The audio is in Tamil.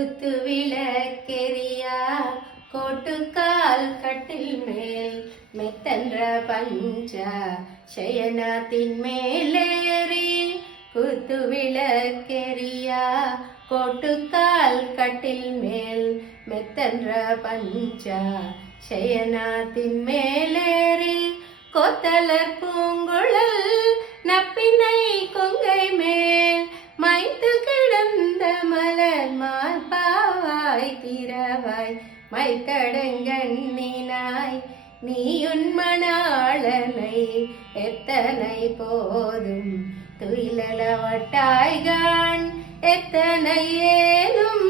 குத்து விளக்கெரியா கோட்டுக்கால் கட்டில் மேல் மெத்தன்ற பஞ்சா சயனத்தின் மேலேறி குத்து விளக்கெரியா கோட்டுக்கால் கட்டில் மேல் மெத்தன்ற பஞ்சா சயனத்தின் மேலேறி கொத்தலர் பூங்குழல் நப்பினை கொங்கை மேல் மைத்து கிடந்த மலர் மார்பாவாய் திரவாய் மைத்தடங்கண்ணினாய் நீ உன்மணாளனை எத்தனை போதும் துயிலவட்டாய்கான் எத்தனை ஏதும்